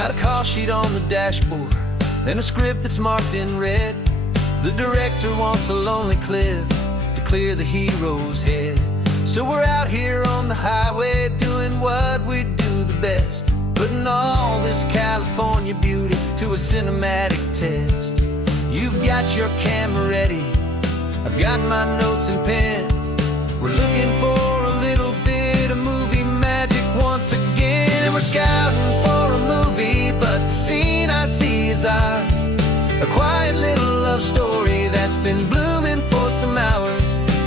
Got a call sheet on the dashboard and a script that's marked in red. The director wants a lonely cliff to clear the hero's head. So we're out here on the highway doing what we do the best, putting all this California beauty to a cinematic test. You've got your camera ready, I've got my notes and pen. We're looking for a little bit of movie magic once again. We're scouting for a movie, but the scene I see is ours. A quiet little love story that's been blooming for some hours.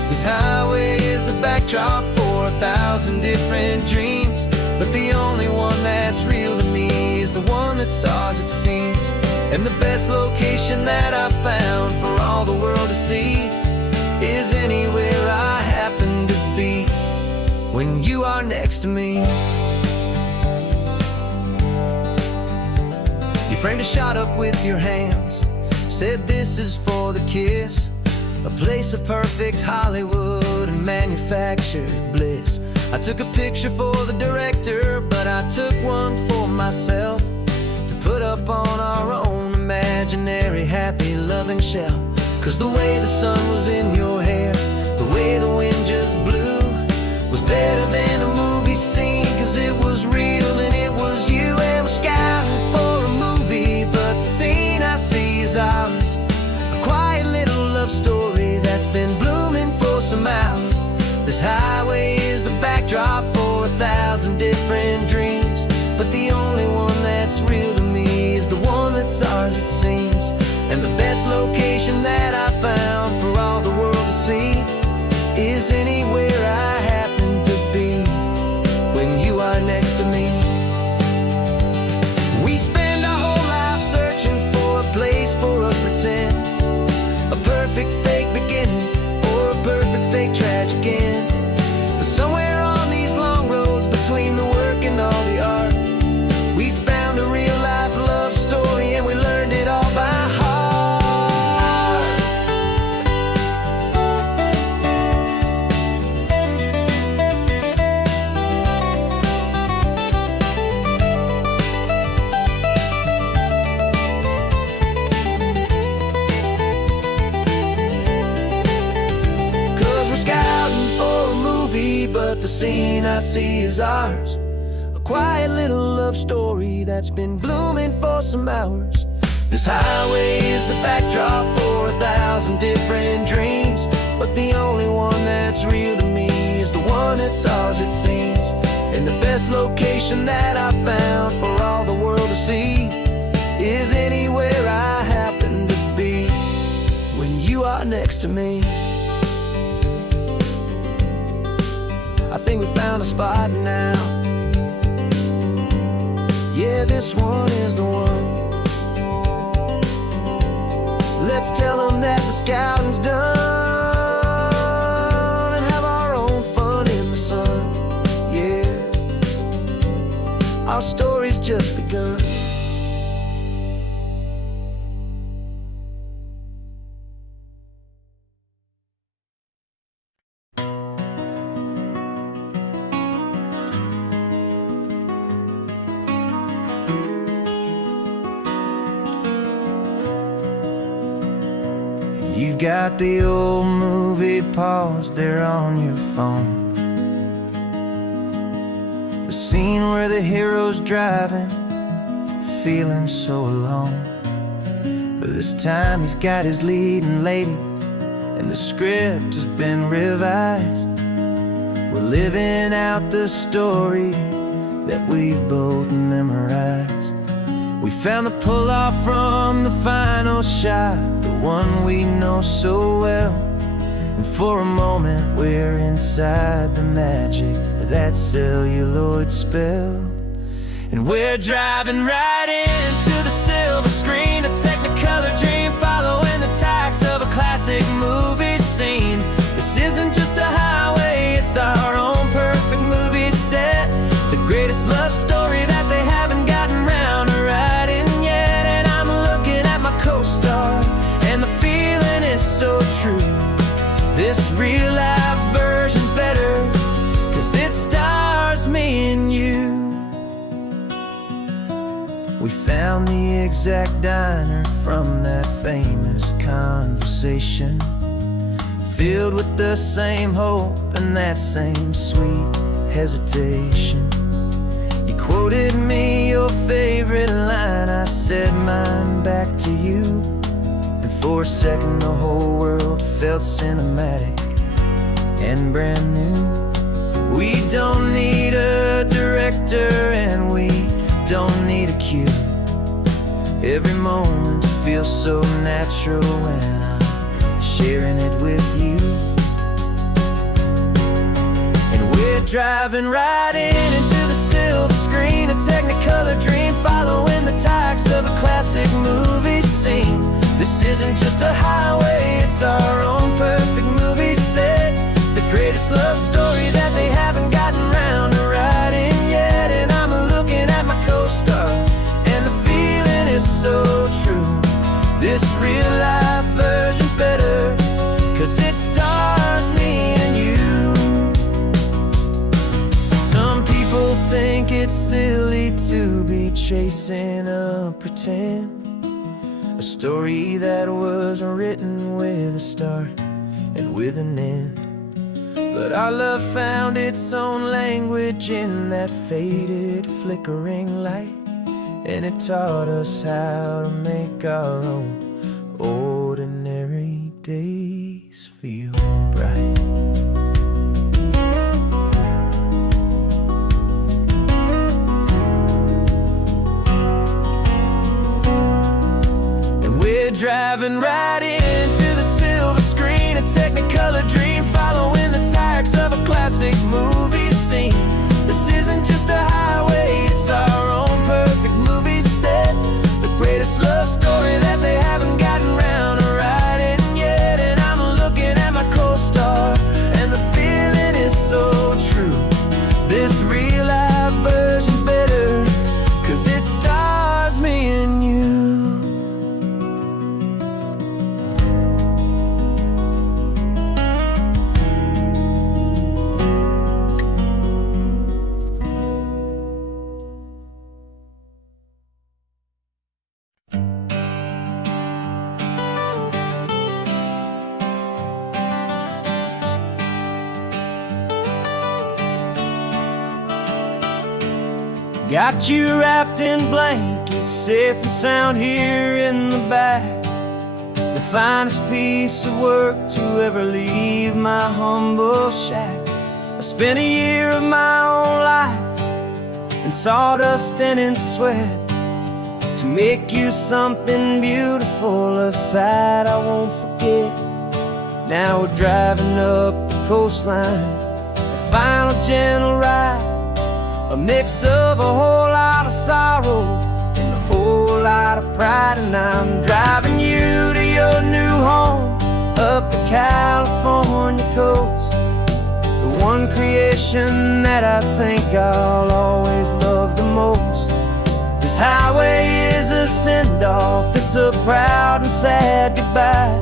This highway is the backdrop for 1,000 different dreams, but the only one that's real to me is the one that's ours, it seems. And the best location that I've found for all the world to see is anywhere I happen to be when you are next to me. You framed a shot up with your hands, said this is for the kiss, a place of perfect Hollywood and manufactured bliss. I took a picture for the director, but I took one for myself to put up on our own imaginary happy loving shelf. Cause the way the sun was in your hair, the way the wind just blew, was better than a movie scene, cause it was real and it was you. And we're scouting for a movie, but the scene I see is ours. A quiet little love story that's been blooming for some hours. This highway is the backdrop for 1,000 different dreams, but the only one that's real to me is the one that's ours, it seems. And the best location that I found for all the world to see is anywhere I happen to be when you are next to me. We spend our whole life searching for a place for a pretend, a perfect fake beginning or a perfect fake tragic end. But somewhere on these long roads between the work and all the art, we found a real life love story and we learned it all by heart. But the scene I see is ours. A quiet little love story that's been blooming for some hours. This highway is the backdrop for 1,000 different dreams, but the only one that's real to me is the one that's ours, it seems. And the best location that I found for all the world to see is anywhere I happen to be when you are next to me. I think we found a spot now. Yeah, this one is the one. Let's tell them that the scouting's done and have our own fun in the sun. Yeah, our story's just begun. You've got the old movie paused there on your phone, the scene where the hero's driving, feeling so alone. But this time he's got his leading lady, and the script has been revised. We're living out the story that we've both memorized. We found the pull-off from the final shot, the one we know so well. And for a moment we're inside the magic of that celluloid spell. And we're driving right into the silver screen, a Technicolor dream, following the tacks of a classic movie scene. This isn't just a highway, it's our own perfect movie set, the greatest love story that they haven't gotten round to writing yet. And I'm looking at my co-star, and the feeling is so true. This real life version's better, 'cause it stars me and you. We found the exact diner from that famous conversation, filled with the same hope and that same sweet hesitation. You quoted me your favorite line, I said mine back to you, and for a second the whole world felt cinematic and brand new. We don't need a director and we don't need a cue. Every moment feels so natural when I'm sharing it with you. And we're driving right into the silver screen, a Technicolor dream, following the tacks of a classic movie scene. This isn't just a highway, it's our own perfect movie set, the greatest love story that they haven't gotten round to writing yet. And I'm looking at my co-star, and the feeling is so true. This real life version's better, 'cause it stars me and you. Some people think it's silly to be chasing a pretend, a story that was written with a start and with an end. But our love found its own language in that faded, flickering light, and it taught us how to make our own ordinary days feel bright. And we're driving right into the silver screen, a Technicolor dream, following the tacks of a classic movie scene. This isn't just a highway, it's our own perfect movie set, the greatest love story that they haven't gotten round to writing yet. And I'm looking at my co-star, and the feeling is so true. This real life version's better, 'cause it stars me and you. Got you wrapped in blankets, safe and sound here in the back, the finest piece of work to ever leave my humble shack. I spent a year of my own life in sawdust and in sweat to make you something beautiful, a sight I won't forget. Now we're driving up the coastline, a final gentle ride, a mix of a whole lot of sorrow and a whole lot of pride. And I'm driving you to your new home up the California coast, the one creation that I think I'll always love the most. This highway is a send-off, it's a proud and sad goodbye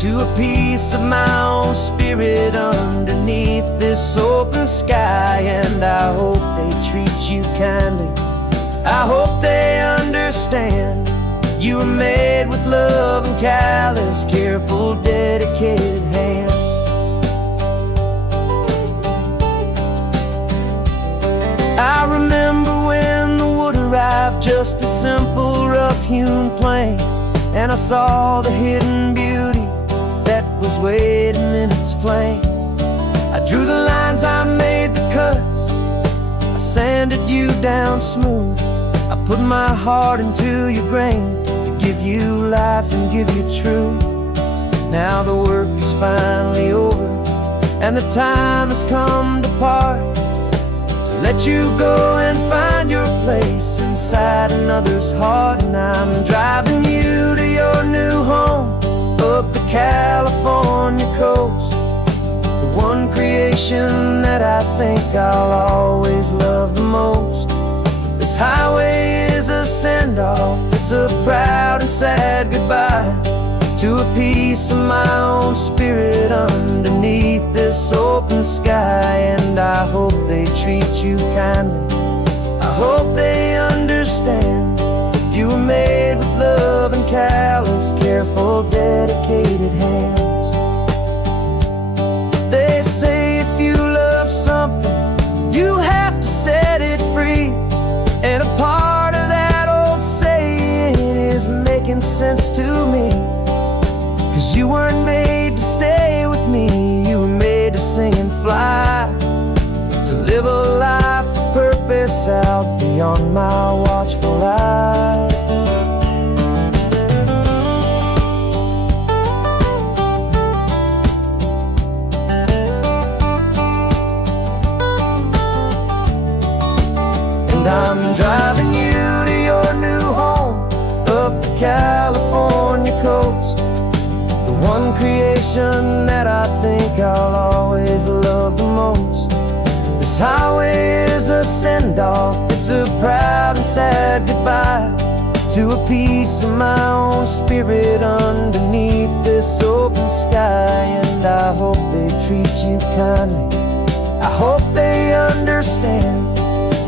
to a piece of my own spirit underneath this open sky. And I hope they treat you kindly, I hope they understand you were made with love and callous, careful, dedicated hands. I remember when the wood arrived, just a simple rough-hewn plank, and I saw the hidden beauty that was waiting in its flame. I drew the lines, I made the cuts, I sanded you down smooth, I put my heart into your grain to give you life and give you truth. Now the work is finally over, and the time has come to part, to let you go and find your place inside another's heart. And I'm driving you to your new home up the California coast, the one creation that I think I'll always love the most. This highway is a send-off, it's a proud and sad goodbye to a piece of my own spirit underneath this open sky. And I hope they treat you kindly, I hope they understand you were dedicated hands. They say if you love something, you have to set it free. And a part of that old saying is making sense to me. 'Cause you weren't made to stay with me, you were made to sing and fly, to live a life of purpose out beyond my watchful eye. And I'm driving you to your new home, up the California coast, the one creation that I think I'll always love the most. This highway is a send-off, it's a proud and sad goodbye to a piece of my own spirit underneath this open sky. And I hope they treat you kindly, I hope they understand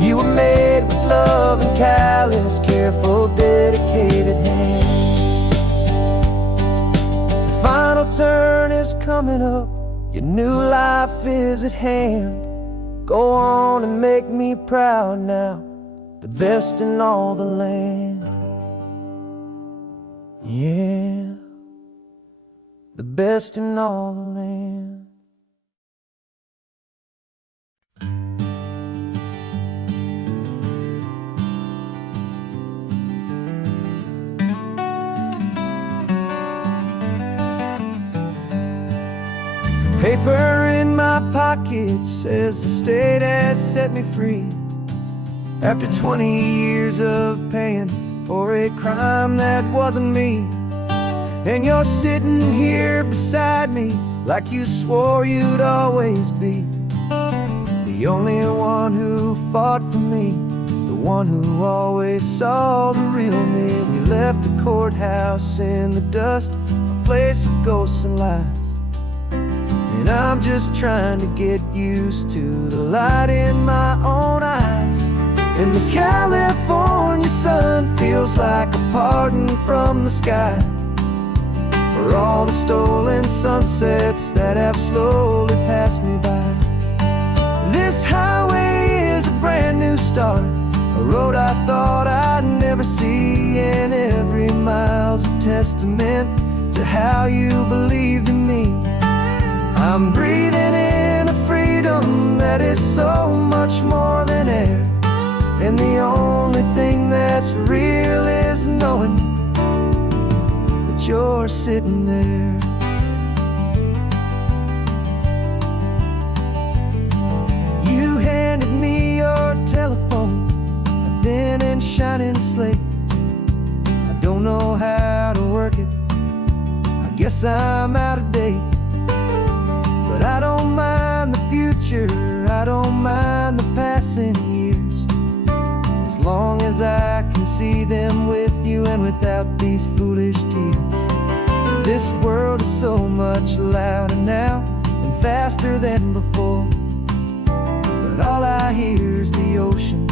you were made with love and callous, careful, dedicated hands. The final turn is coming up, your new life is at hand. Go on and make me proud now, the best in all the land. Yeah, the best in all the land. Paper in my pocket says the state has set me free, after 20 years of paying for a crime that wasn't me. And you're sitting here beside me like you swore you'd always be, the only one who fought for me, the one who always saw the real me. We left the courthouse in the dust, a place of ghosts and lies. And I'm just trying to get used to the light in my own eyes. And the California sun feels like a pardon from the sky for all the stolen sunsets that have slowly passed me by. This highway is a brand new start, a road I thought I'd never see, and every mile's a testament to how you believed in me. I'm breathing in a freedom that is so much more than air, and the only thing that's real is knowing that you're sitting there. You handed me your telephone, a thin and shining slate. I don't know how to work it, I guess I'm out of date. But I don't mind the future, I don't mind the passing years, as long as I can see them with you and without these foolish tears. This world is so much louder now and faster than before, but all I hear is the ocean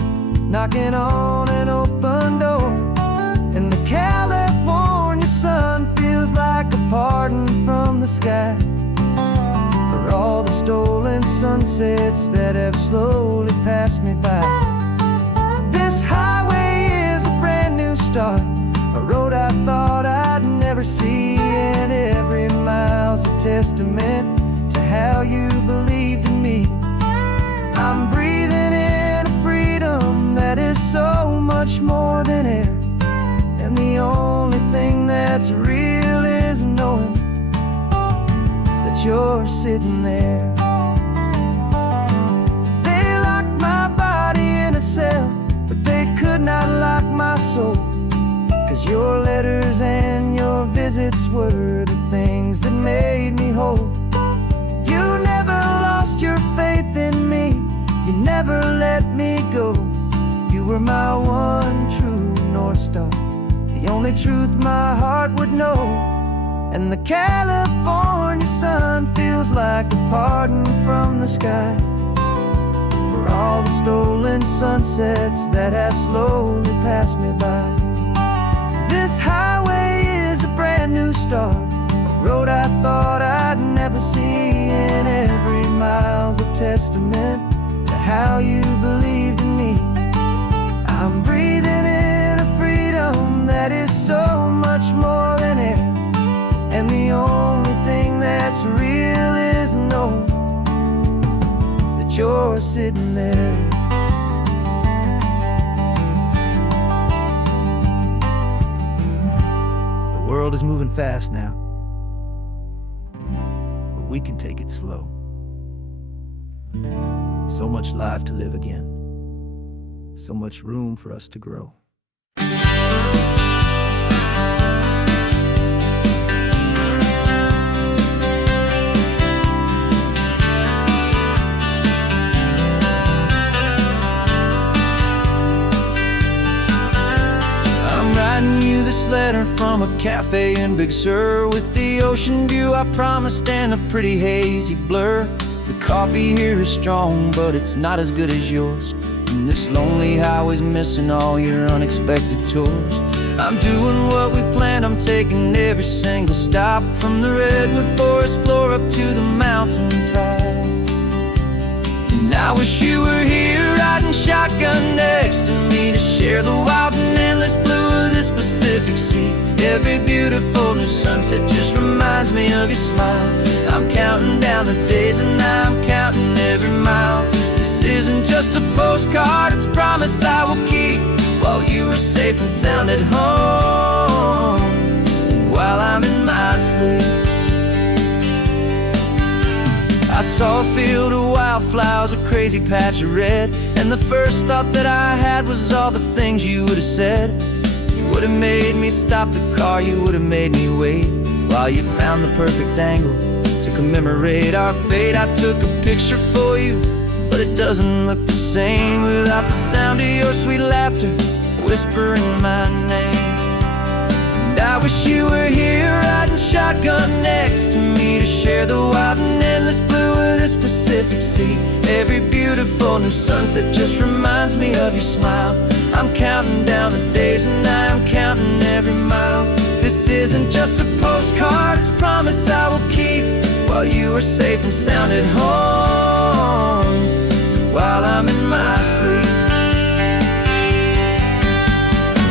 knocking on an open door. And the California sun feels like a pardon from the sky for all the stolen sunsets that have slowly passed me by. This highway is a brand new start, a road I thought I'd never see, and every mile's a testament to how you believed in me. I'm breathing in a freedom that is so much more than air, and the only thing that's real is knowing that you're sitting there. They locked my body in a cell, but they could not lock my soul, 'cause your letters and your visits were the things that made me whole. You never lost your faith in me, you never let me go. You were my one true North Star, the only truth my heart would know. And the California sun feels like a pardon from the sky for all the stolen sunsets that have slowly passed me by. This highway is a brand new start, a road I thought I'd never see, and every mile's a testament to how you believed in me. I'm breathing in a freedom that is so much more than air, and the only thing that's real is knowing that you're sitting there. The world is moving fast now, but we can take it slow. So much life to live again, so much room for us to grow. I'm writing you this letter from a cafe in Big Sur, with the ocean view I promised and a pretty hazy blur. The coffee here is strong, but it's not as good as yours, and this lonely highway's missing all your unexpected tours. I'm doing what we planned, I'm taking every single stop, from the redwood forest floor up to the mountain top. And I wish you were here riding shotgun next to me, to share the wild and endless blue of this Pacific Sea. Every beautiful new sunset just reminds me of your smile. I'm counting down the days and I'm counting every mile. This isn't just a postcard, it's a promise I will keep, while you are safe and sound at home, and while I'm in my sleep. I saw a field of wildflowers, a crazy patch of red, and the first thought that I had was all the things you would have said. You would have made me stop the car, you would have made me wait, while you found the perfect angle to commemorate our fate. I took a picture for you, but it doesn't look the same without the sound of your sweet laughter whispering my name. And I wish you were here riding shotgun next to me, to share the wild and endless blue of this Pacific Sea. Every beautiful new sunset just reminds me of your smile. I'm counting down the days and I'm counting every mile. This isn't just a postcard, it's a promise I will keep, while you are safe and sound at home, while I'm in my sleep.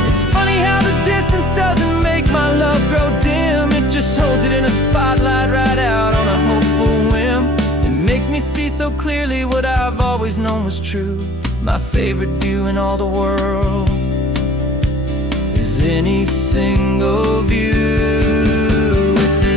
It's funny how the distance doesn't make my love grow dim, it just holds it in a spotlight right out on a hopeful whim. It makes me see so clearly what I've always known was true. My favorite view in all the world is any single view with you.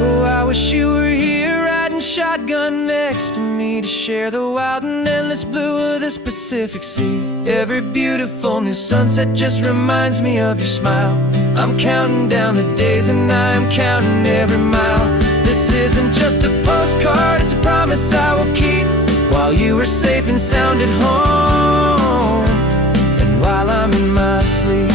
Oh, I wish you were here riding shotgun next to me, to share the wild and endless blue of this Pacific Sea. Every beautiful new sunset just reminds me of your smile. I'm counting down the days and I'm counting every mile. This isn't just a postcard, it's a promise I will keep, while you are safe and sound at home, and while I'm in my sleep.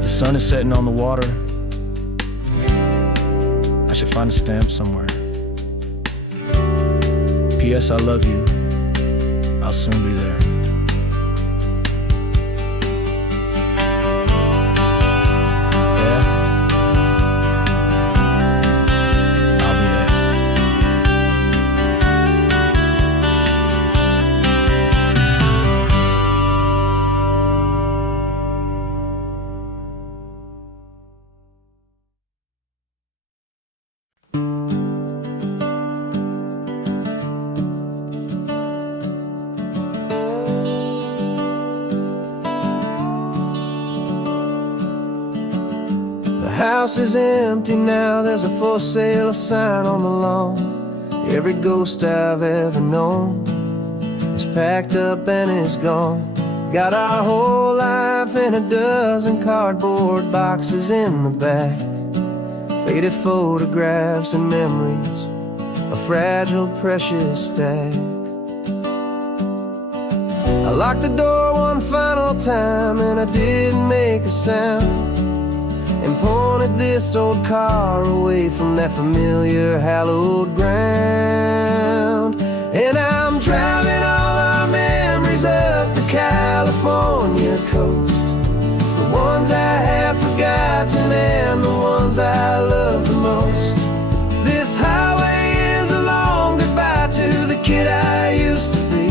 The sun is setting on the water. I should find a stamp somewhere. P.S. I love you. I'll soon be there. Yeah? I'll be there. The house is empty now, there's a for sale sign on the lawn. Every ghost I've ever known is packed up and is gone. Got our whole life in a dozen cardboard boxes in the back, faded photographs and memories, a fragile, precious stack. I locked the door one final time and I didn't make a sound, and pointed this old car away from that familiar hallowed ground. And I'm driving all our memories up the California coast, the ones I have forgotten and the ones I love the most. This highway is a long goodbye to the kid I used to be,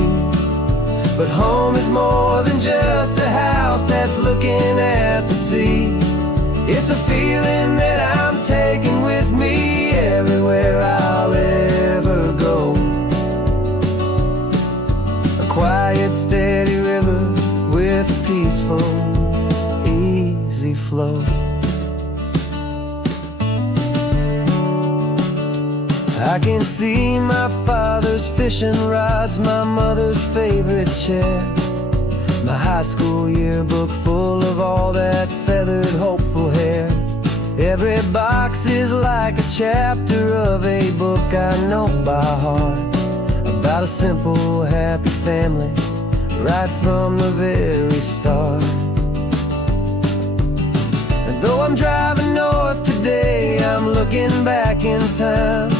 but home is more than just a house that's looking at the sea. It's a feeling that I'm taking with me everywhere I'll ever go. A quiet, steady river with a peaceful, easy flow. I can see my father's fishing rods, my mother's favorite chair, my high school yearbook full of all that feathered, hopeful hair. Every box is like a chapter of a book I know by heart, about a simple, happy family right from the very start. And though I'm driving north today, I'm looking back in time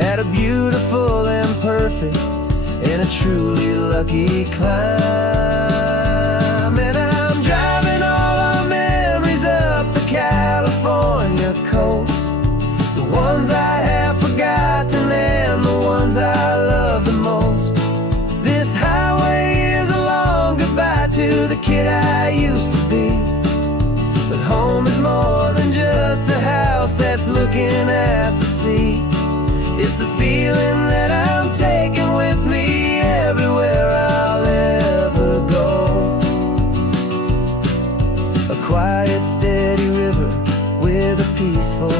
at a beautiful and perfect and a truly lucky climb. And I'm driving all our memories up the California coast, the ones I have forgotten and the ones I love the most. This highway is a long goodbye to the kid I used to be, but home is more than just a house that's looking at the sea. It's a feeling that I'm taking with me everywhere I'll ever go. A quiet, steady river with a peaceful,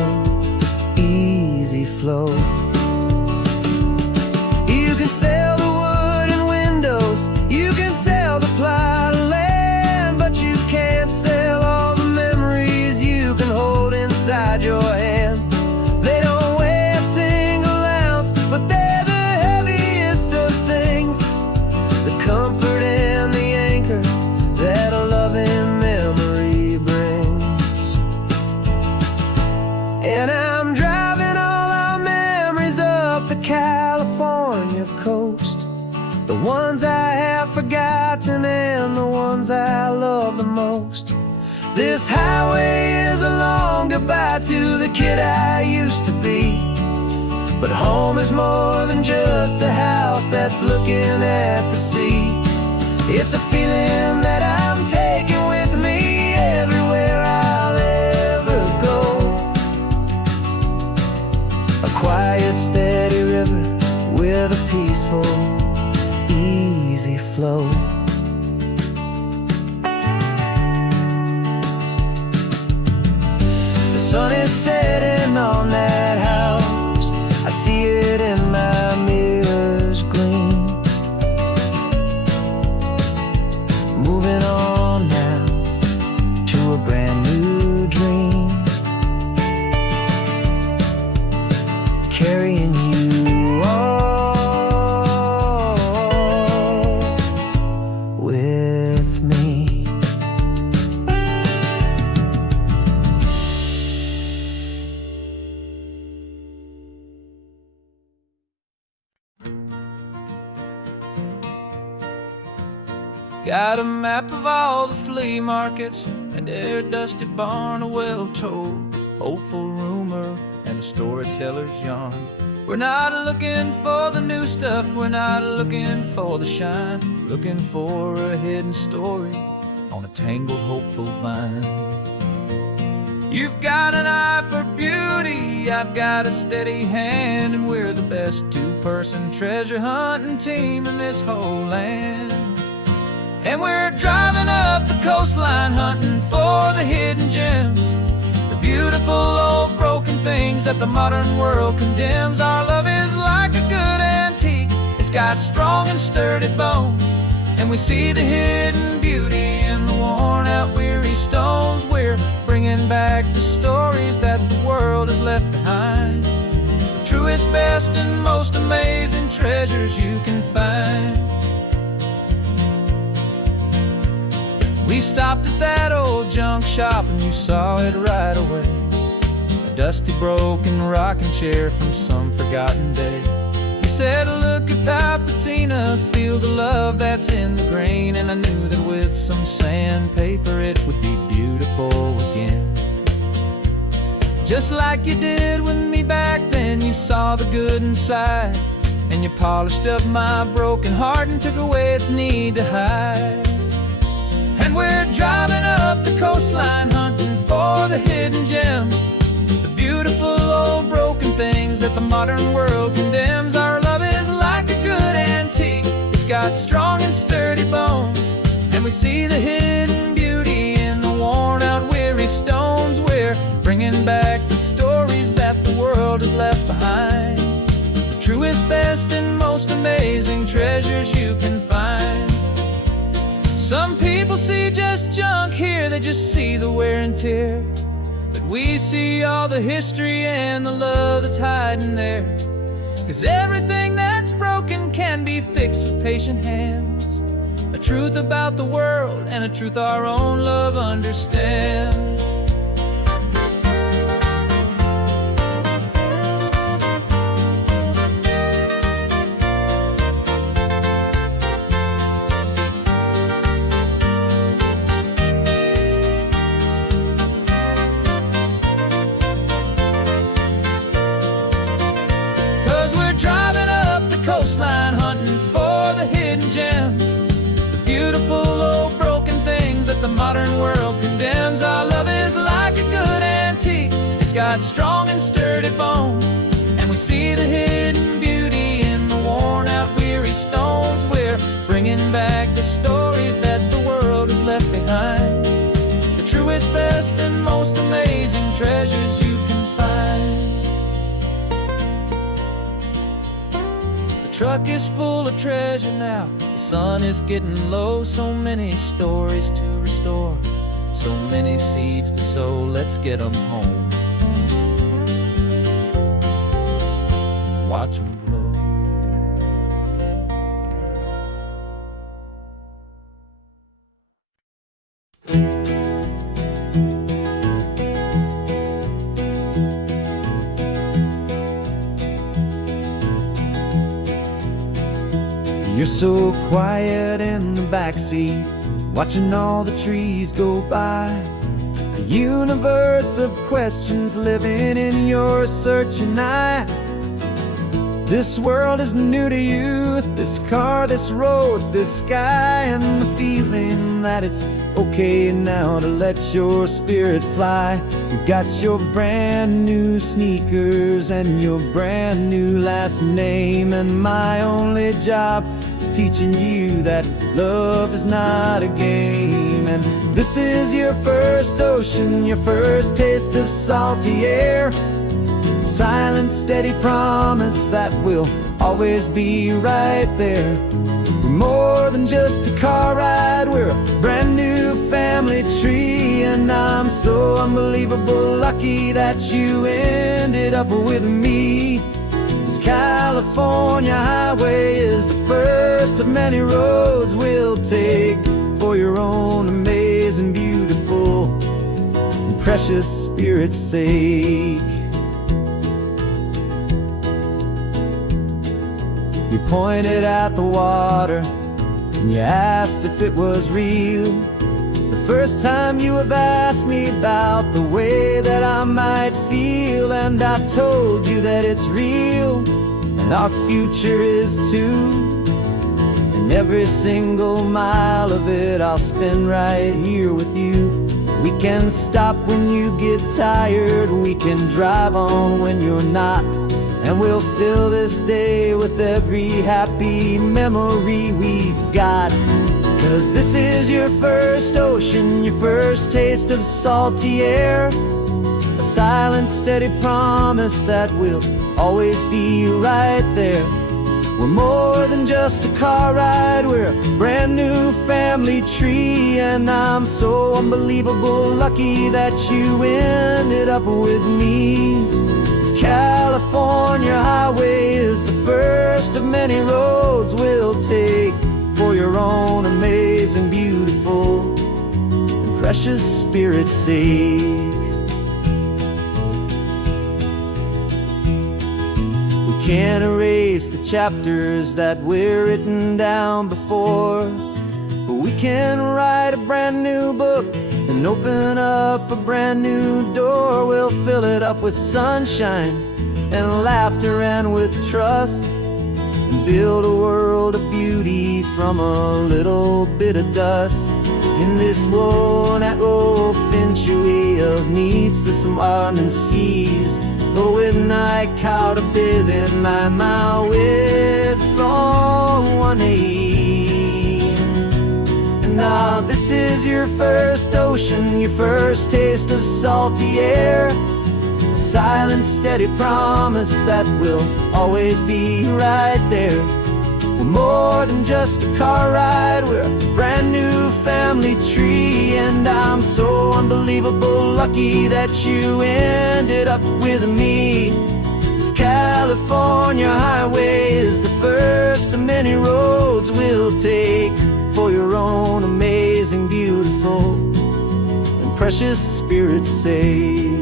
easy flow. You can sail the wood and windows, you can sail the plot of land, but you can't sail all the memories you can hold inside your hand. They don't weigh a single ounce, but they're the heaviest of things, the comfort and the anchor that a loving memory brings. And I'm driving all our memories up the California coast, the ones I have forgotten and the ones I love the most. This highway is a long goodbye to the kid I used to be, but home is more than just a house that's looking at the sea. It's a feeling that I'm taking with me everywhere I'll ever go. A quiet, steady river with a peaceful, easy flow. The sun is setting on that house, I see it in my mirror's gleam. Moving on now to a brand new dream, carrying you all with me. Got a map of all the flea markets and every dusty barn, a well-told, hopeful rumor, and a storyteller's yarn. We're not looking for the new stuff, we're not looking for the shine, looking for a hidden story on a tangled, hopeful vine. You've got an eye for beauty, I've got a steady hand, and we're the best two-person treasure hunting team in this whole land. And we're driving up the coastline hunting for the hidden gems, the beautiful old broken things that the modern world condemns. Our love is like a good antique, it's got strong and sturdy bones, and we see the hidden beauty in the worn out weary stones. We're bringing back the stories that the world world has left behind. The truest, best, and most amazing treasures you can find. We stopped at that old junk shop and you saw it right away. A dusty, broken rocking chair from some forgotten day. You said, look at Papatina, feel the love that's in the grain. And I knew that with some sandpaper it would be beautiful again. Just like you did with me back then, you saw the good inside. And you polished up my broken heart and took away its need to hide. And we're driving up the coastline, hunting for the hidden gems, the beautiful old broken things that the modern world condemns. Our love is like a good antique, it's got strong and sturdy bones. And we see the hidden beauty in the worn out weary stones. We're bringing back the stories that the world has left behind. The truest, best, and most amazing treasures you can find. Some people see just junk here, they just see the wear and tear. But we see all the history and the love that's hiding there. 'Cause everything that's broken can be fixed with patient hands. A truth about the world and a truth our own love understands. 'Cause we're driving up the coastline, hunting for the hidden gems, the beautiful old broken things that the modern world condemns. Our love is like a good antique, it's got strong and sturdy bones. And we see the hidden beauty in the worn out weary stones. We're bringing back the stories that the world has left behind. The truest, best, and most amazing treasures you can find. The truck is full of treasure now, the sun is getting low. So many stories to restore, so many seeds to sow. Let's get them home, watch them blow. You're so quiet in the backseat, watching all the trees go by. A universe of questions living in your searching eye. This world is new to you, this car, this road, this sky, and the feeling that it's okay now to let your spirit fly. You've got your brand new sneakers and your brand new last name, and my only job is teaching you that love is not a game. And this is your first ocean, your first taste of salty air, silent, steady promise that we'll always be right there. We're more than just a car ride, we're a brand new family tree. And I'm so unbelievable lucky that you ended up with me. This California highway is the first of many roads we'll take for your own amazing, beautiful, and precious spirit's sake. You pointed at the water and you asked if it was real. The first time you have asked me about the way that I might feel, and I told you that it's real and our future is too. And every single mile of it I'll spend right here with you. We can stop when you get tired, we can drive on when you're not, and we'll fill this day with every happy memory we've got. 'Cause this is your first ocean, your first taste of salty air, a silent, steady promise that we'll always be right there. We're more than just a car ride, we're a brand new family tree. And I'm so unbelievable lucky that you ended up with me. This California highway is the first of many roads we'll take for your own amazing, beautiful, and precious spirit's sake. We can't erase the chapters that we're written down before, but we can write a brand new book and open up a brand new door. We'll fill it up with sunshine and laughter and with trust, and build a world of beauty from a little bit of dust. In this world century of needs to some and seas, but with night caught a bit in my way from 1A. And now this is your first ocean, your first taste of salty air, a silent, steady promise that we'll always be right there. We're more than just a car ride, we're a brand new family tree. And I'm so unbelievable lucky that you ended up with me. This California highway is the first of many roads we'll take for your own amazing, beautiful, and precious spirit's sake.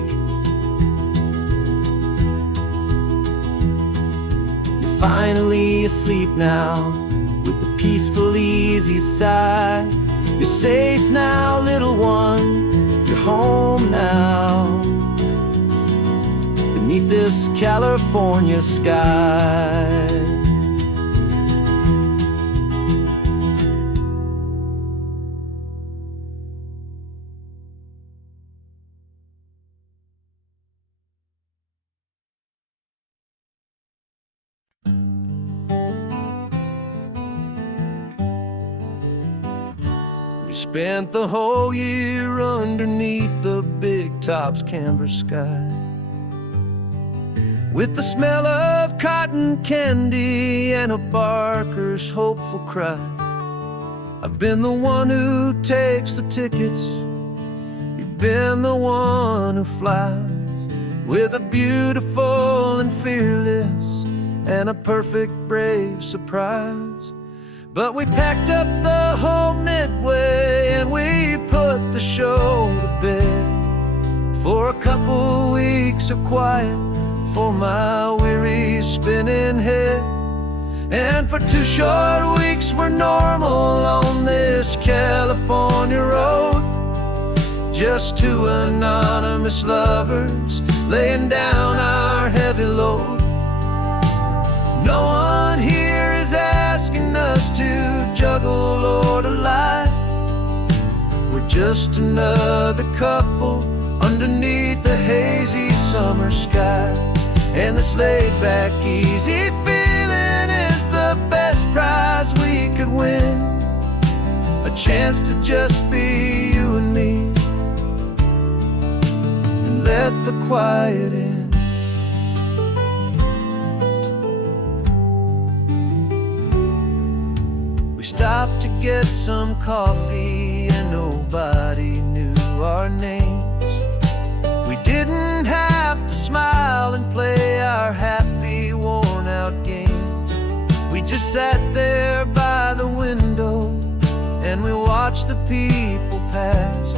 Finally asleep now, with a peaceful, easy sigh. You're safe now, little one, you're home now, beneath this California sky. We spent the whole year underneath the big top's canvas sky, with the smell of cotton candy and a barker's hopeful cry. I've been the one who takes the tickets, you've been the one who flies, with a beautiful and fearless and a perfect brave surprise. But we packed up the whole Midway and we put the show to bed for a couple weeks of quiet for my weary spinning head. And for 2 short weeks we're normal on this California road, just 2 anonymous lovers laying down our heavy load. No one here is asking us to juggle or to lie. We're just another couple underneath a hazy summer sky. And this laid-back, easy feeling is the best prize we could win, a chance to just be you and me, and let the quiet in. We stopped to get some coffee and nobody knew our names. We didn't have to smile and play our happy, worn-out games. We just sat there by the window and we watched the people pass.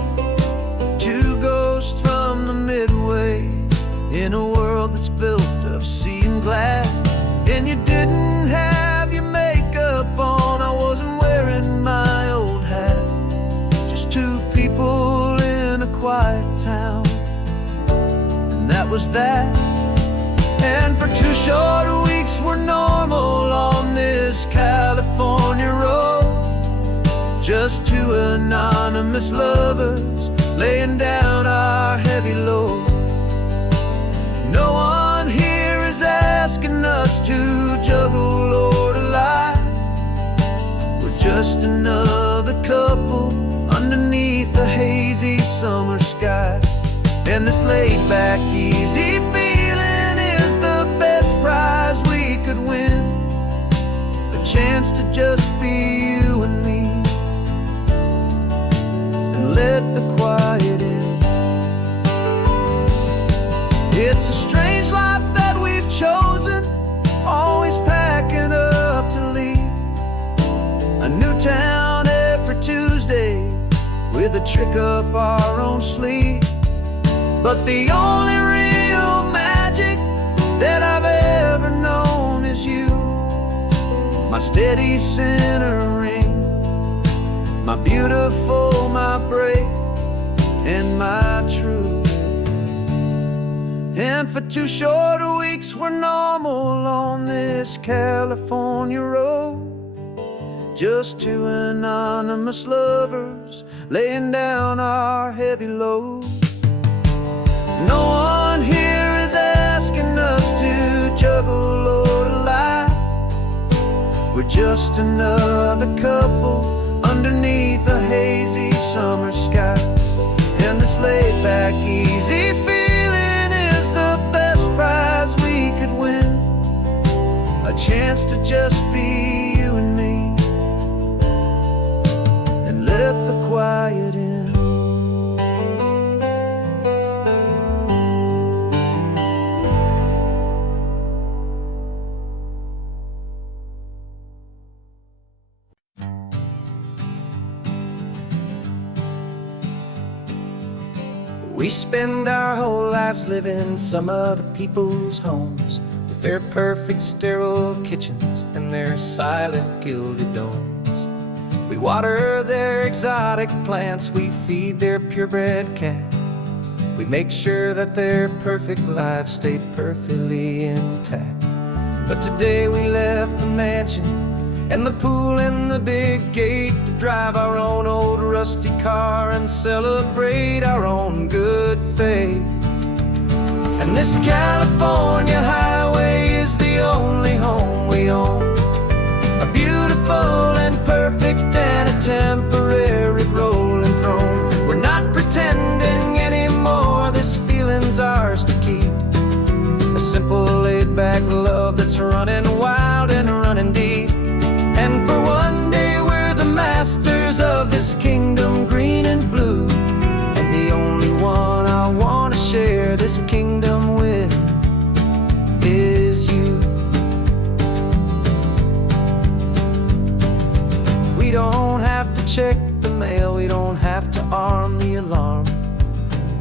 2 ghosts from the Midway in a world that's built of sea and glass. And you didn't have your makeup on, I wasn't wearing my old hat. Just 2 people in a quiet town, and that was that. And for 2 short weeks we're normal on this California road, just 2 anonymous lovers laying down our heavy load. No one here is asking us to juggle or to lie. We're just another couple underneath the hazy summer sky. And this laid-back, easy feeling is the best prize we could win, to just be you and me, and let the quiet in. It's a strange life that we've chosen, always packing up to leave a new town every Tuesday with a trick up our own sleeve. But the only real magic that I've ever known is you, my steady centering, my beautiful, my brave, and my true. And for 2 short weeks we're normal on this California road, just 2 anonymous lovers laying down our heavy load. No one here is asking us to juggle or to lie. We're just another couple underneath a hazy summer sky. And this laid back, easy feeling is the best prize we could win, a chance to just be you and me, and let the quiet in. We spend our whole lives living some other people's homes, with their perfect sterile kitchens and their silent gilded domes. We water their exotic plants, we feed their purebred cat. We make sure that their perfect lives stay perfectly intact. But today we left the mansion and the pool and the big gate to drive our own old rusty car and celebrate our own good faith. And this California highway is the only home we own, a beautiful and perfect and a temporary rolling throne. We're not pretending anymore, this feeling's ours to keep, a simple laid-back love that's running wild and running deep. And for one day we're the masters of this kingdom green and blue, and the only one I want to share this kingdom with is you. We don't have to check the mail, we don't have to arm the alarm,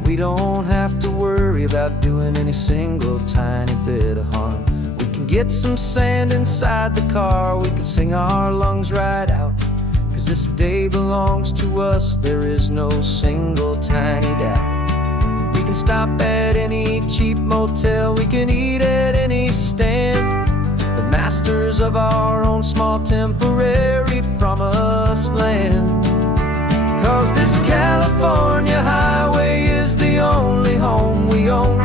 we don't have to worry about doing any single tiny bit of harm. We can get some sand inside the car, we can sing our lungs right out, 'cause this day belongs to us, there is no single tiny doubt. We can stop at any cheap motel, we can eat at any stand, the masters of our own small temporary promised land. 'Cause this California highway is the only home we own,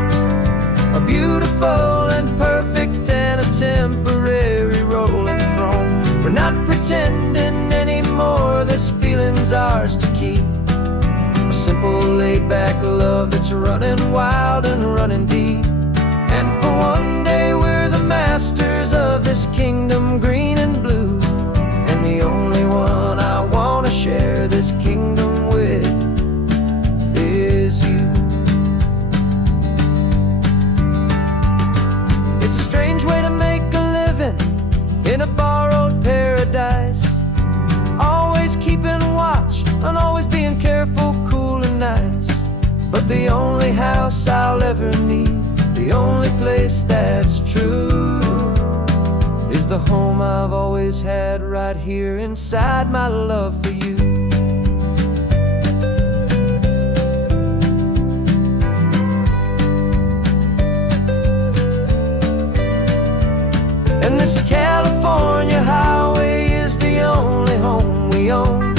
a beautiful and perfect and a temporary rolling throne. We're not pretending anymore, this feeling's ours to keep, a simple laid-back love that's running wild and running deep. And for one day we're the masters of this kingdom green and blue, and the only one I want to share this kingdom with is you. It's a strange way to make a living in a borrowed paradise, always keeping watch and always being careful, cool and nice. But the only house I'll ever need, the only place that's true, is the home I've always had right here inside my love for you. And this California highway is the only home we own,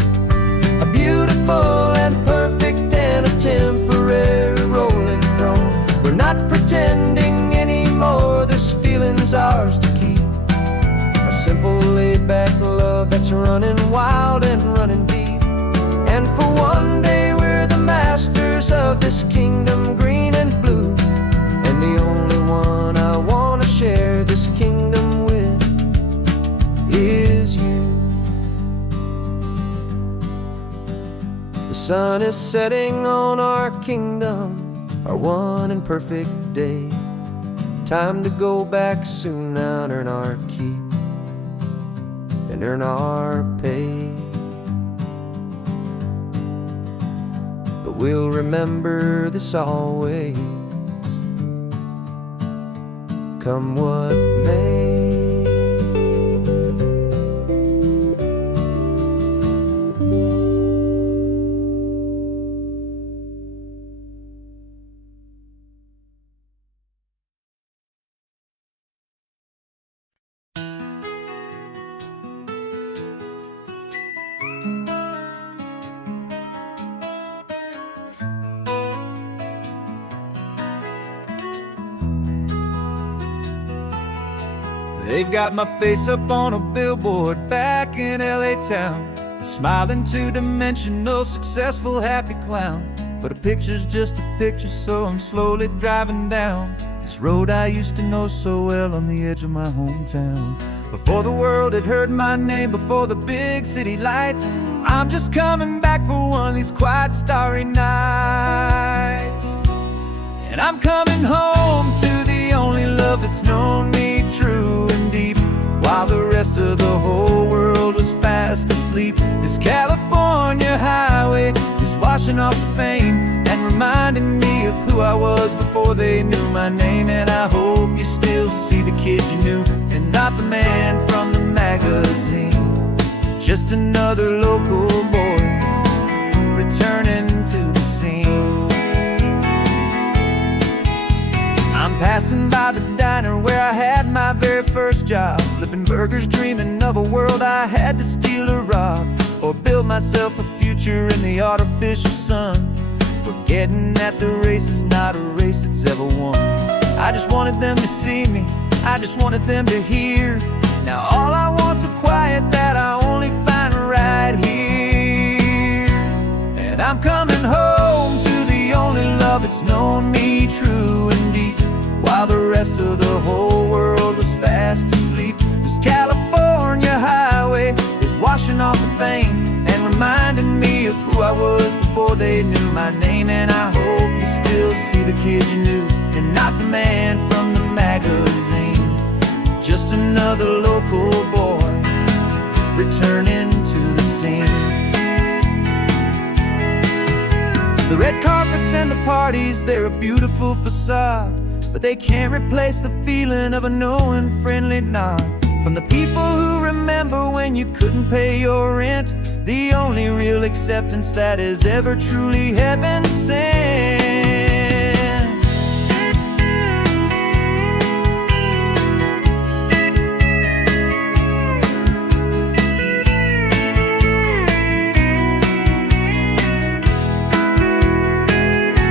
a beautiful and perfect and a temporary rolling throne. We're not pretending anymore, this feeling's ours to keep, a simple laid-back love that's running wild and running deep. And for one day we're the masters of this kingdom green and blue, and the only one I want to share this kingdom with is you. sun is setting on our kingdom, our one and perfect day. Time to go back soon now and earn our keep and earn our pay. But we'll remember this always, come what may. They've got my face up on a billboard back in LA town, smiling two-dimensional, successful, happy clown. But a picture's just a picture, so I'm slowly driving down this road I used to know so well on the edge of my hometown. Before the world had heard my name, before the big city lights, I'm just coming back for one of these quiet, starry nights. And I'm coming home to the only love that's known me true and deep, while the rest of the whole world was fast asleep. This California highway is washing off the fame and reminding me of who I was before they knew my name. And I hope you still see the kid you knew, and not the man from the magazine. Just another local boy returning to the scene. I'm passing by the diner where I had my very first job, flipping burgers, dreaming of a world I had to steal or rob, or build myself a future in the artificial sun, forgetting that the race is not a race that's ever won. I just wanted them to see me, I just wanted them to hear. Now all I want's a quiet that I only find right here. And I'm coming home to the only love that's known me true and deep, while the rest of the whole world was fast asleep. This California highway is washing off the fame and reminding me of who I was before they knew my name. And I hope you still see the kid you knew, and not the man from the magazine. Just another local boy returning to the scene. The red carpets and the parties, they're a beautiful facade, but they can't replace the feeling of a knowing, friendly nod from the people who remember when you couldn't pay your rent. The only real acceptance that is ever truly heaven sent.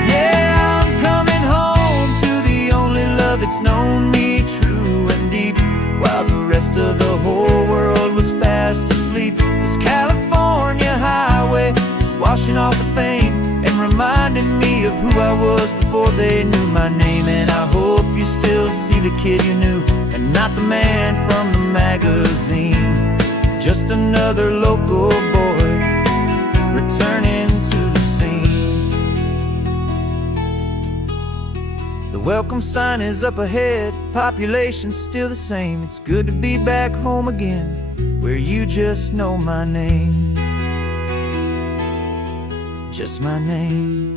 Yeah, I'm coming home to the only love that's known me true and deep, while the rest of the whole world was fast asleep. This California highway is washing off the fame and reminding me of who I was before they knew my name. And I hope you still see the kid you knew, and not the man from the magazine. Just another local boy returning to the scene. The welcome sign is up ahead, population's still the same. It's good to be back home again, where you just know my name. Just my name.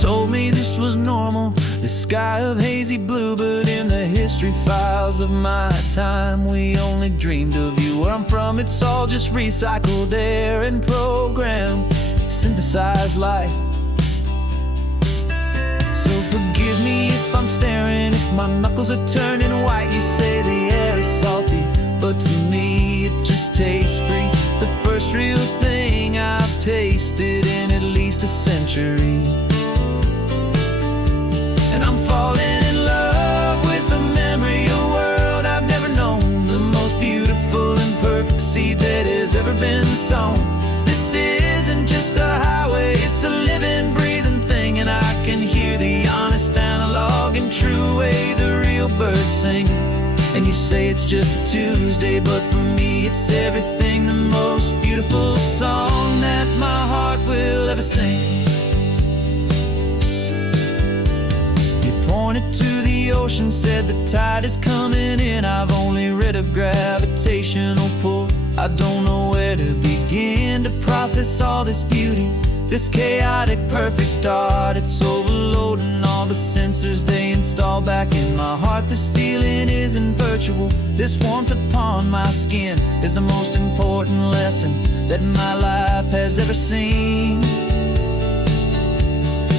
Told me this was normal, this sky of hazy blue, but in the history files of my time, we only dreamed of you. Where I'm from, it's all just recycled air and programmed, synthesized light. So forgive me if I'm staring, if my knuckles are turning white. You say the air is salty, but to me it just tastes free. The first real thing I've tasted in at least a century. And I'm falling in love with the memory of a world I've never known, the most beautiful and perfect seed that has ever been song. This isn't just a highway, it's a living, breathing thing. And I can hear the honest analog and true way the real birds sing. And you say it's just a Tuesday, but for me it's everything, the most beautiful song that my heart will ever sing. You pointed to the ocean, said the tide is coming in. I've only read of gravitational pull. I don't know where to begin to process all this beauty, this chaotic perfect art. It's overloading all the sensors they install back in my heart. This feeling isn't virtual, this warmth upon my skin is the most important lesson that my life has ever seen.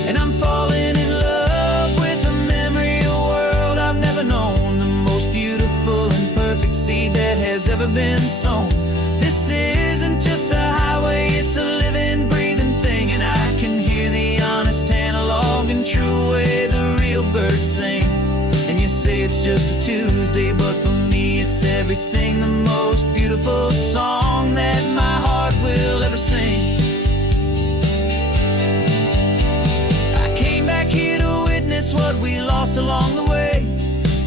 And I'm falling in love with a memory, a world I've never known, the most beautiful and perfect seed that has ever been sown. This isn't just a highway, it's a living, breathing thing. And I can hear the honest analog and true way the real birds sing. And you say it's just a Tuesday, but for me it's everything, the most beautiful song that my heart will ever sing. I came back here to witness what we lost along the way,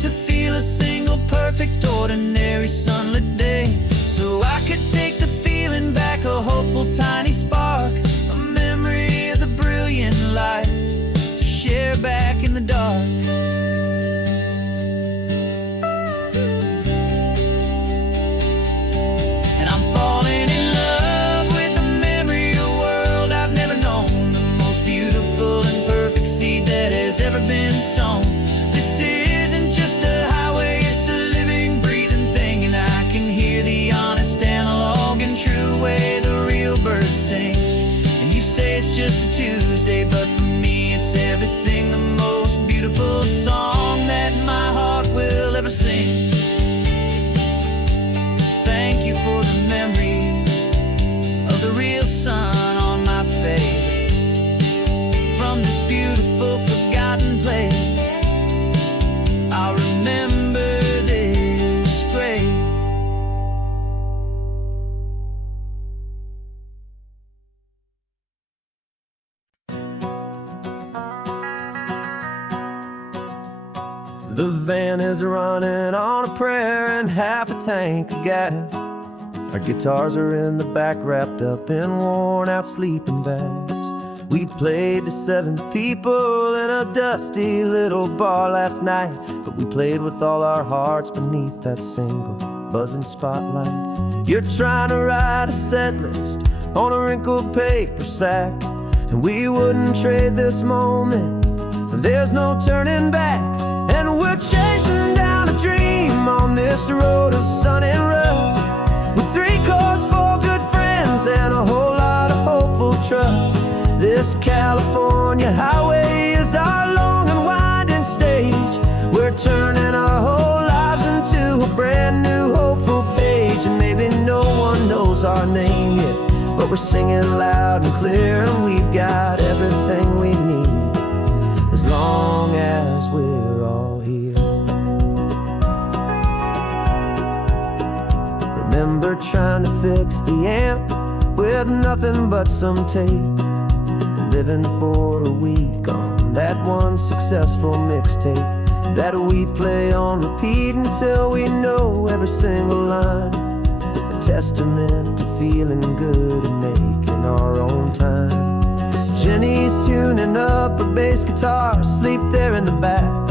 to feel a single perfect ordinary sunlit day, so I could take the feeling back, a hopeful tiny spark, a memory of the brilliant light to share back in the dark. And I'm falling in love with a memory, a world I've never known, the most beautiful and perfect seed that has ever been sown. This isn't just a highway, it's a living, breathing thing. And I can hear the honest analog and true way the real birds sing. And you say it's just a Tuesday, but for me it's everything, the most beautiful song that my heart will ever sing. Thank you for the memory of the real sun on my face, from this beautiful forgotten place. I'll remember this grace. The van is running on a prayer and half a tank of gas. Our guitars are in the back, wrapped up in worn-out sleeping bags. We played to 7 people in a dusty little bar last night, but we played with all our hearts beneath that single buzzing spotlight. You're trying to write a set list on a wrinkled paper sack, and we wouldn't trade this moment, and there's no turning back. And we're chasing down a dream on this road of sun and rust, with 3 chords, 4 good friends, and a whole lot of hopeful trust. This California highway is our long and winding stage. We're turning our whole lives into a brand new hopeful page. And maybe no one knows our name yet, but we're singing loud and clear, and we've got everything we need, as long as we're all here. Remember trying to fix the amp with nothing but some tape, living for a week on that one successful mixtape that we play on repeat until we know every single line, a testament to feeling good and making our own time. Jenny's tuning up her bass guitar, asleep there in the back.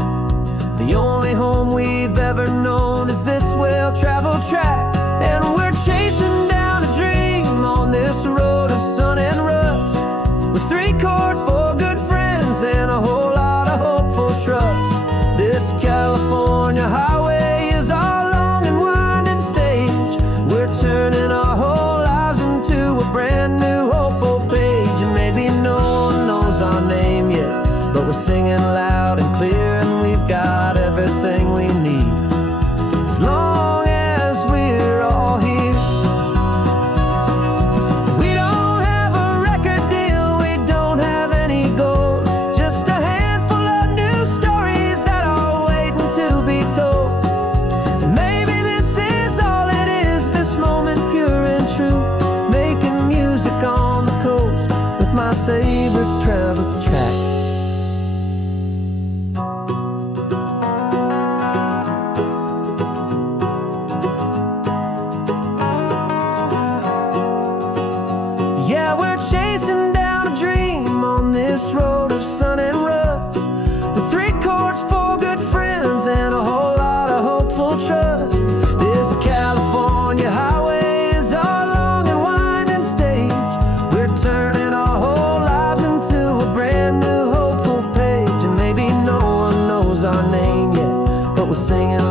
The only home we've ever known is this well-traveled track, and we're chasing down a dream on this road of sun and rust, with 3 chords, 4 good friends, and a whole lot of hopeful trust. This California highway is our long and winding stage. We're turning our whole lives into a brand new hopeful page. And maybe no one knows our name yet, but we're singing loud and clear, and we've got everything we need, as long as we're all here. We don't have a record deal, we don't have any gold, just a handful of new stories that are waiting to be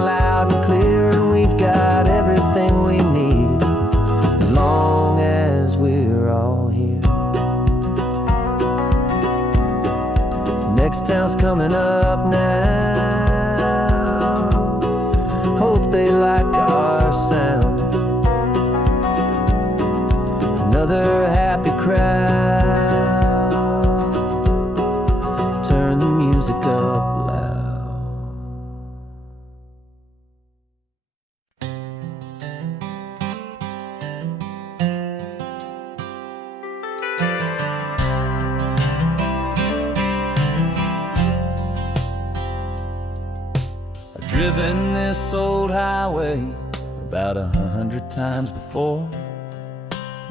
loud and clear, and we've got everything we need as long as we're all here. Next town's coming up now. Hope they like our sound. Another happy crowd. Turn the music up loud. I've driven this old highway about 100 times before,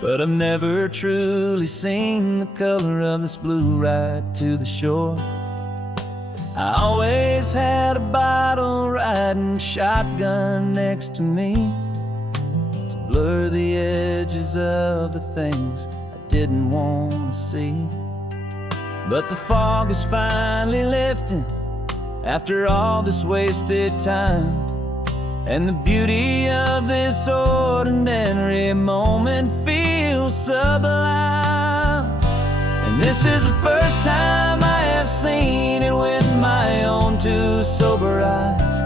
but I've never truly seen the color of this blue right to the shore. I always had a bottle riding shotgun next to me to blur the edges of the things I didn't want to see. But the fog is finally lifting after all this wasted time, and the beauty of this ordinary moment feels sublime. And this is the first time I have seen it with my own two sober eyes.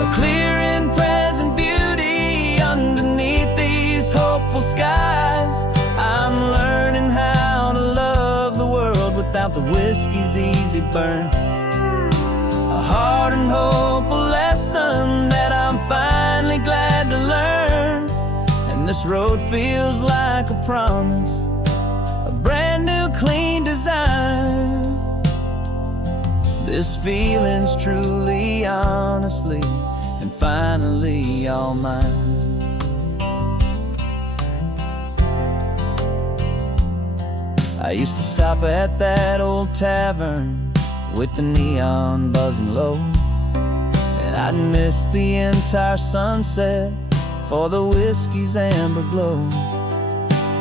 A clear and present beauty underneath these hopeful skies. I'm learning how to love the world without the whiskey's easy burn. A hard and hopeful lesson that I'm finally glad to learn. And this road feels like a promise, a brand new clean design. This feeling's truly, honestly, and finally all mine. I used to stop at that old tavern with the neon buzzing low, and I'd miss the entire sunset for the whiskey's amber glow.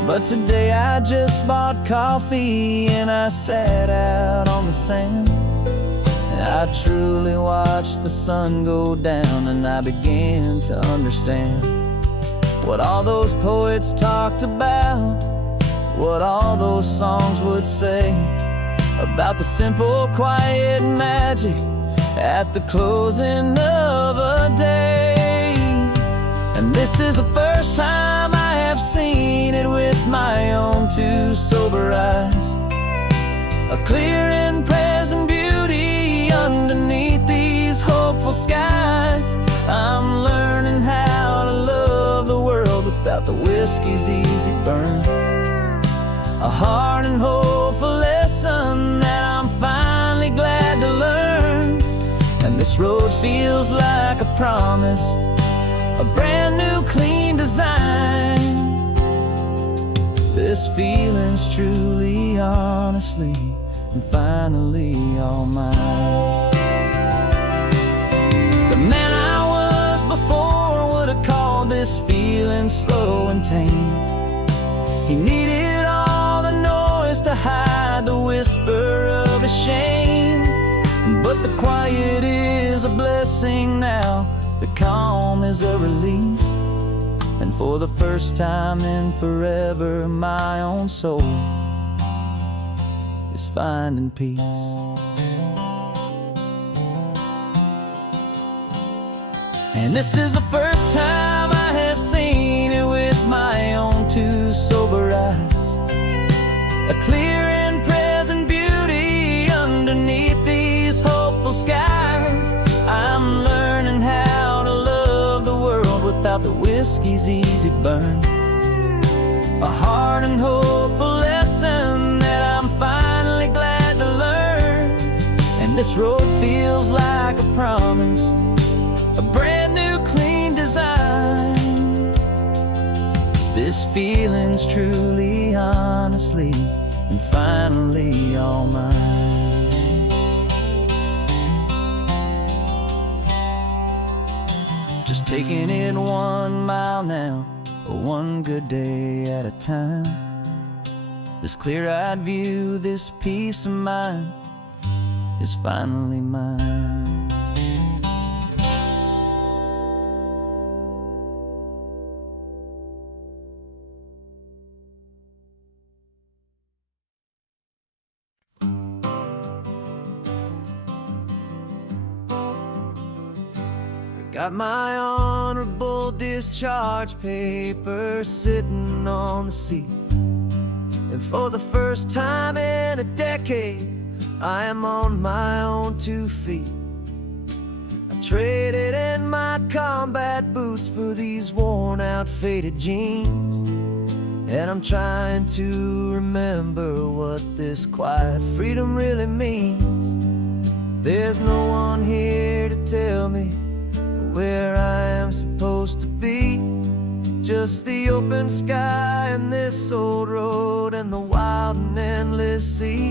But today I just bought coffee and I sat out on the sand, and I truly watched the sun go down, and I began to understand what all those poets talked about, what all those songs would say about the simple, quiet magic at the closing of a day. And this is the first time I have seen it with my own two sober eyes. A clear and present beauty underneath these hopeful skies. I'm learning how to love the world without the whiskey's easy burn. A hard and hopeful lesson that I'm finally glad to learn. And this road feels like a promise, a brand new clean design. This feeling's truly, honestly, and finally all mine. The man I was before would have called this feeling slow and tame. He needed all the noise to hide the whisper of his shame. But the quiet is a blessing now, the calm is a release. And for the first time in forever, my own soul is finding peace. And this is the first time I have seen it with my own two sober eyes. A clear and present beauty underneath these hopeful skies. I'm learning how to love the world without the whiskey's easy burn. A hard and hopeful lesson that I'm finally glad to learn. And this road feels like a promise, a brand new clean design. This feeling's truly, honestly, and finally all mine. Just taking it 1 mile now, one good day at a time. This clear-eyed view, this peace of mind is finally mine. Got my honorable discharge paper sitting on the seat, and for the first time in a decade, I am on my own 2 feet. I traded in my combat boots for these worn out faded jeans, and I'm trying to remember what this quiet freedom really means. There's no one here to tell me where I am supposed to be, just the open sky and this old road and the wild and endless sea.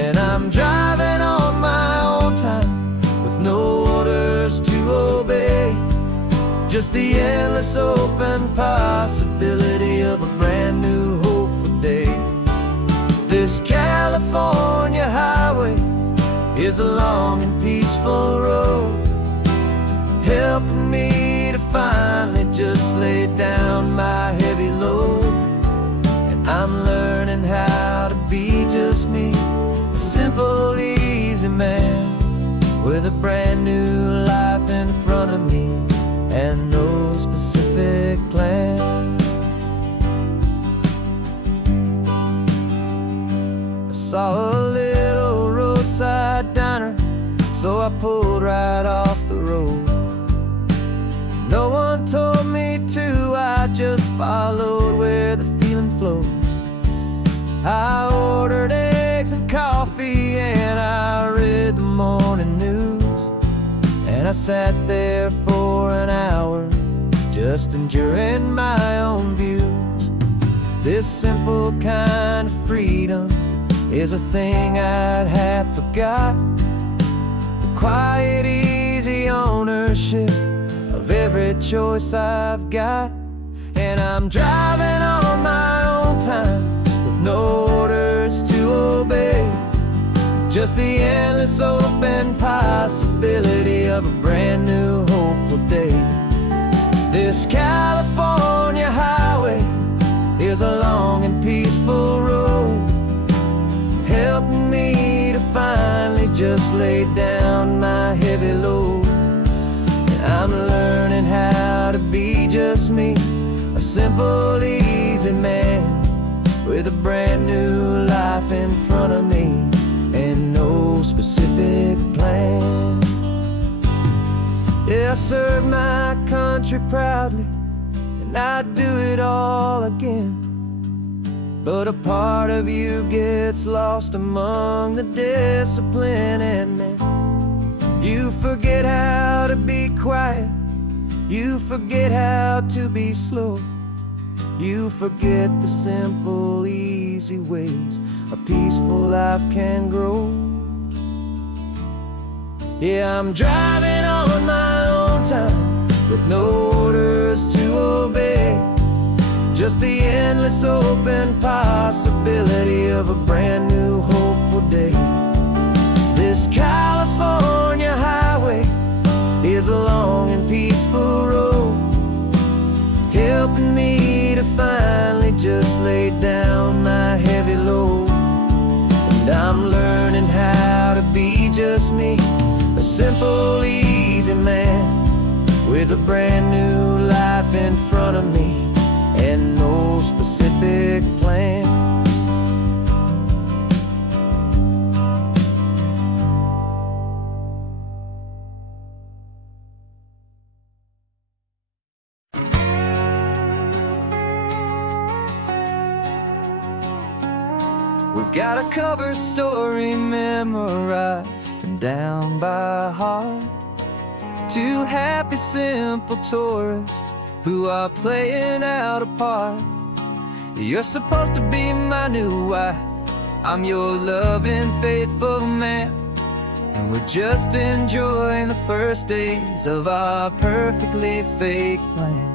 And I'm driving on my own time with no orders to obey, just the endless open possibility of a brand new hopeful day. This California highway is a long and peaceful road, helping me to finally just lay down my heavy load. And I'm learning how to be just me, a simple, easy man with a brand new life in front of me and no specific plan. I saw a little roadside diner, so I pulled right off the road. No one told me to, I just followed where the feeling flowed. I ordered eggs and coffee and I read the morning news, and I sat there for an hour just enduring my own views. This simple kind of freedom is a thing I'd have forgot, the quiet, easy ownership of every choice I've got. And I'm driving on my own time with no orders to obey, just the endless open possibility of a brand new hopeful day. This California highway is a long and peaceful road, helping me to finally just lay down my heavy load. I'm learning how to be just me, a simple, easy man with a brand new life in front of me and no specific plan. Yeah, I serve my country proudly and I'd do it all again, but a part of you gets lost among the discipline and men. You forget how to be quiet, you forget how to be slow, you forget the simple, easy ways a peaceful life can grow. Yeah, I'm driving on my own time with no orders to obey, just the endless open possibility of a brand new hopeful day. This California highway is a long and peaceful road, helping me to finally just lay down my heavy load. And I'm learning how to be just me, a simple, easy man with a brand new life in front of me and no specific plan. We've got a cover story memorized and down by heart, 2 happy, simple tourists who are playing out a part. You're supposed to be my new wife, I'm your loving, faithful man, and we're just enjoying the first days of our perfectly fake plan.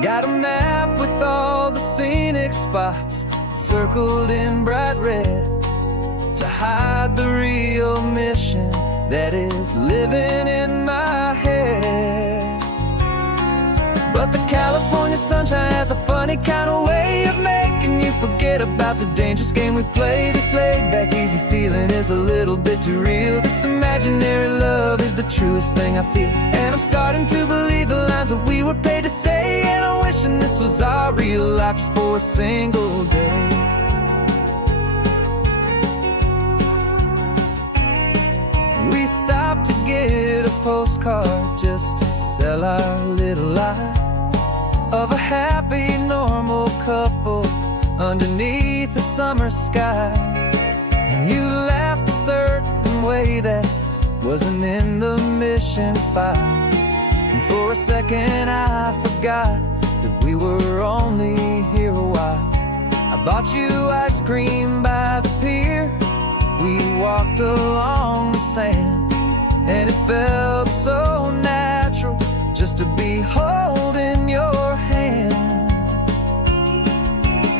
Got a map with all the scenic spots circled in bright red to hide the real mission that is living in my head. But the California sunshine has a funny kind of way of making you forget about the dangerous game we play. This laid-back, easy feeling is a little bit too real. This imaginary love is the truest thing I feel, and I'm starting to believe the lines that we were paid to say. And I'm wishing this was our real life just for a single day. We stopped to get a postcard just to sell our little lie of a happy, normal couple underneath the summer sky. And you laughed a certain way that wasn't in the mission file. And for a second I forgot that we were only here a while. I bought you ice cream by the pier. We walked along the sand, and it felt so natural just to be holding your hand.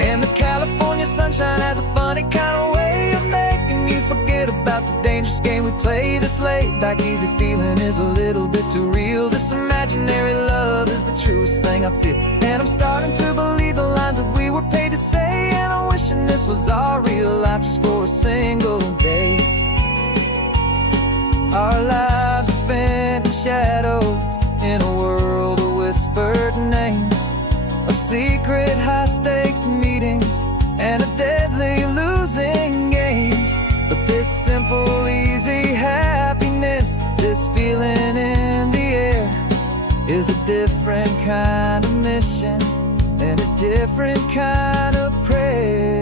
And the California sunshine has a funny kind of way of making you forget about the dangerous game we play. This laid-back, easy feeling is a little bit too real. This imaginary love is the truest thing I feel, and I'm starting to believe the lines that we were paid to say. And I'm wishing this was our real life just for a single day. Our lives are spent in shadows, in a world of whispered names, of secret high-stakes meetings and of deadly losing games. But this simple, easy happiness, this feeling in the air, is a different kind of mission and a different kind of prayer.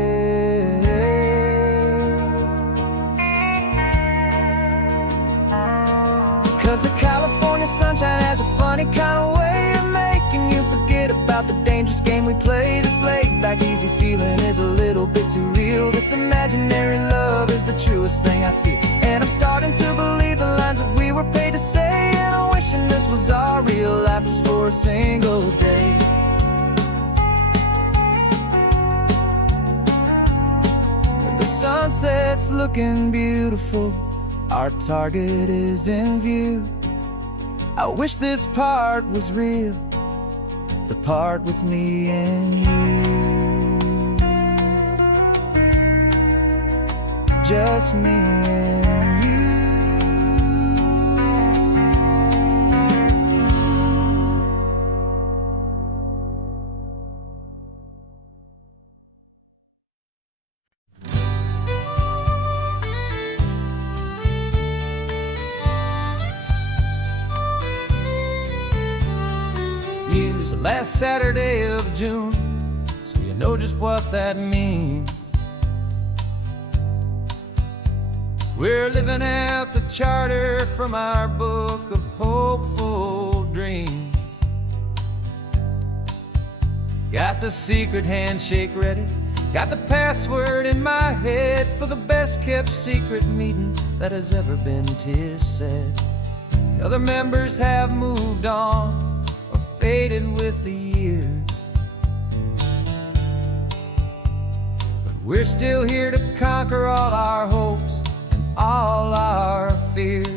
'Cause the California sunshine has a funny kind of way of making you forget about the dangerous game we play. This laid-back, easy feeling is a little bit too real. This imaginary love is the truest thing I feel, and I'm starting to believe the lines that we were paid to say. And I'm wishing this was our real life just for a single day. When the sunset's looking beautiful, our target is in view. I wish this part was real, the part with me and you. Just me and you. Use the last Saturday of June, so you know just what that means. We're living out the charter from our book of hopeful dreams. Got the secret handshake ready, got the password in my head for the best kept secret meeting that has ever been, 'tis said. The other members have moved on or faded with the years, but we're still here to conquer all our hopes and all our fears.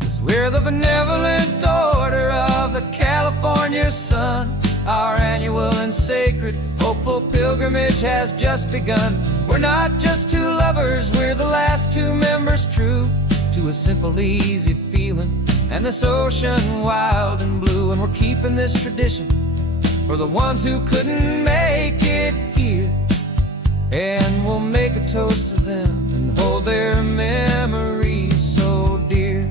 'Cause we're the benevolent order of the California sun. Our annual and sacred hopeful pilgrimage has just begun. We're not just two lovers, we're the last two members true to a simple, easy feeling and this ocean wild and blue. And we're keeping this tradition for the ones who couldn't make it here, and we'll make a toast to them and hold their memories so dear.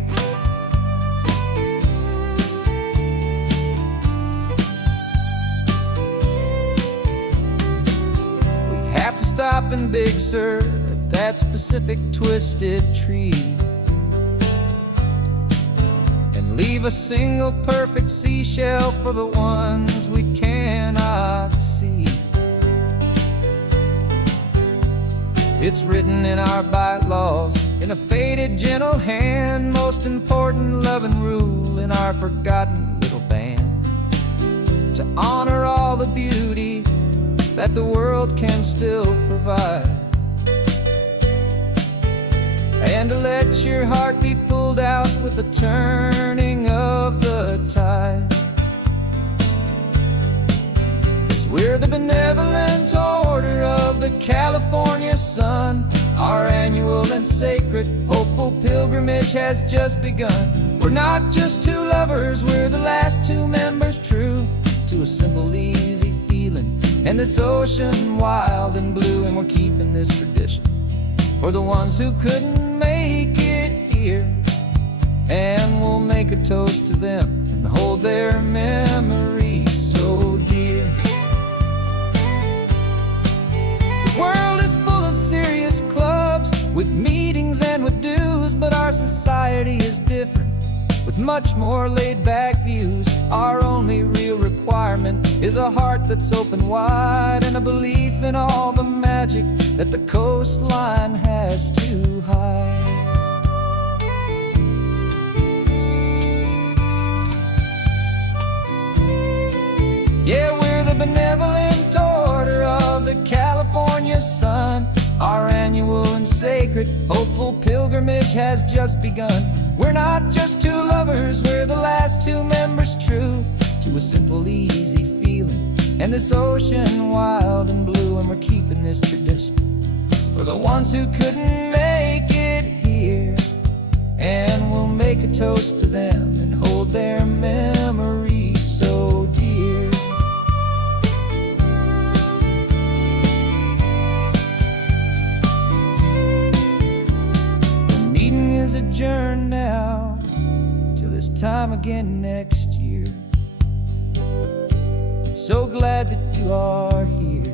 We have to stop in Big Sur at that specific twisted tree and leave a single perfect seashell for the ones we cannot see. It's written in our bylaws in a faded gentle hand, most important loving rule in our forgotten little band, to honor all the beauty that the world can still provide, and to let your heart be pulled out with the turning of the tide. 'Cause We're the benevolent order of the California sun. Our annual and sacred, hopeful pilgrimage has just begun. We're not just two lovers, we're the last two members true to a simple, easy feeling, and this ocean wild and blue. And we're keeping this tradition for the ones who couldn't make it here, and we'll make a toast to them and hold their memories so dear. The world is full of serious clubs with meetings and with dues, but our society is different with much more laid-back views. Our only real requirement is a heart that's open wide, and a belief in all the magic that the coastline has to hide. Yeah, we're the benevolent order of the California sun. Our annual and sacred, hopeful pilgrimage has just begun. We're not just two lovers, we're the last two members true to a simple, easy feeling, and this ocean wild and blue. And we're keeping this tradition for the ones who couldn't make it here, and we'll make a toast to them and hold their memories so dear. The meeting is adjourned now till this time again next year. So glad that you are here,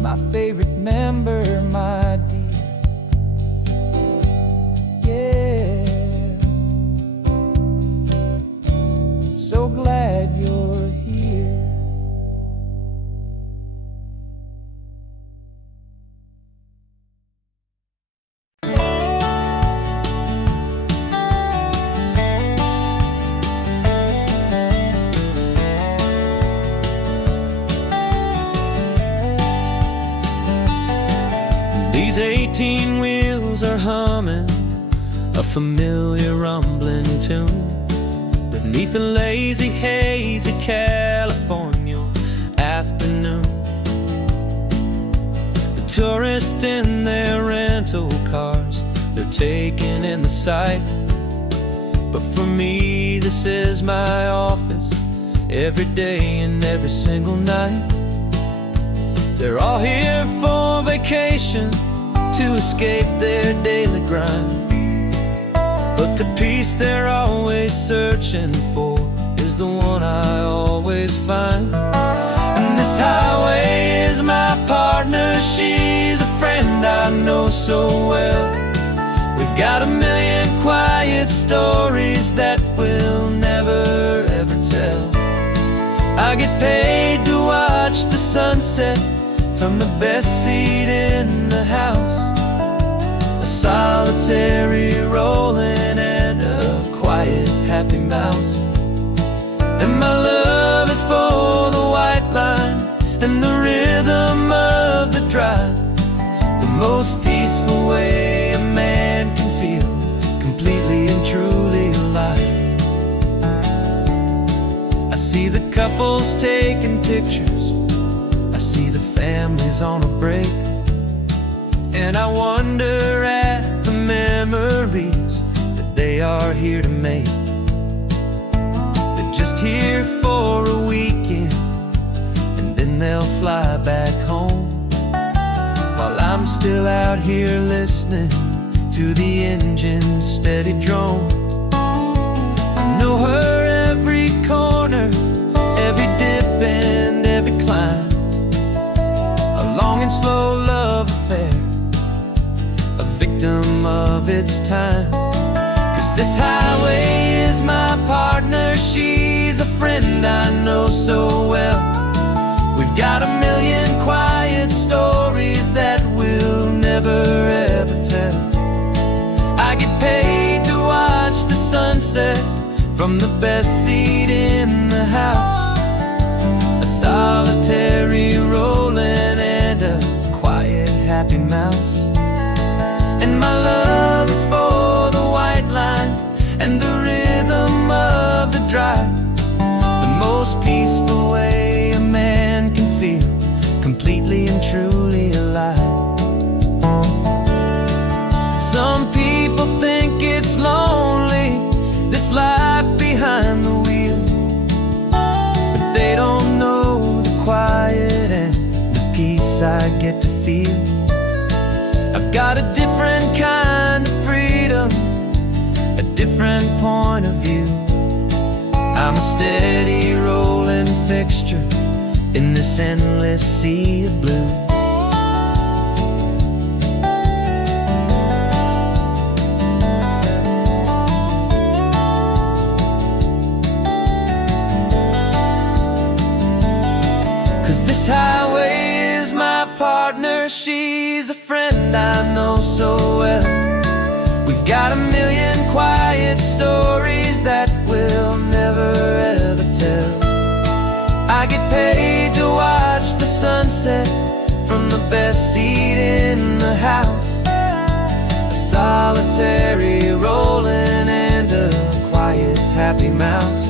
my favorite member, my dear. Yeah, so glad you're here. These 18 wheels are humming a familiar rumbling tune beneath a lazy, hazy California afternoon. The tourists in their rental cars, they're taking in the sight. But for me, this is my office every day and every single night. They're all here for vacation, to escape their daily grind. But the peace they're always searching for is the one I always find. And this highway is my partner, she's a friend I know so well. We've got a million quiet stories that we'll never ever tell. I get paid to watch the sunset from the best seat in the house, a solitary rolling and a quiet happy mouse. And my love is for the white line and the rhythm of the drive, the most peaceful way a man can feel completely and truly alive. I see the couples taking pictures, I see the families on a break, and I wonder at the memories that they are here to make. They're just here for a weekend, and then they'll fly back home, while I'm still out here listening to the engine's steady drone. I know her every corner, every dip and every climb, a long and slow love affair, a victim of its time. 'Cause this highway is my partner, she's a friend I know so well. We've got a million quiet stories that we'll never ever tell. I get paid to watch the sunset from the best seat in the house, a solitary rolling and a quiet happy mouse. And my love is for the white line and the rhythm of the drive, the most peaceful way a got a different kind of freedom, a different point of view. I'm a steady rolling fixture in this endless sea of blue. Cause this highway is my partner, she's a friend I know so well. We've got a million quiet stories that we'll never ever tell. I get paid to watch the sunset from the best seat in the house. A solitary rolling and a quiet happy mouse.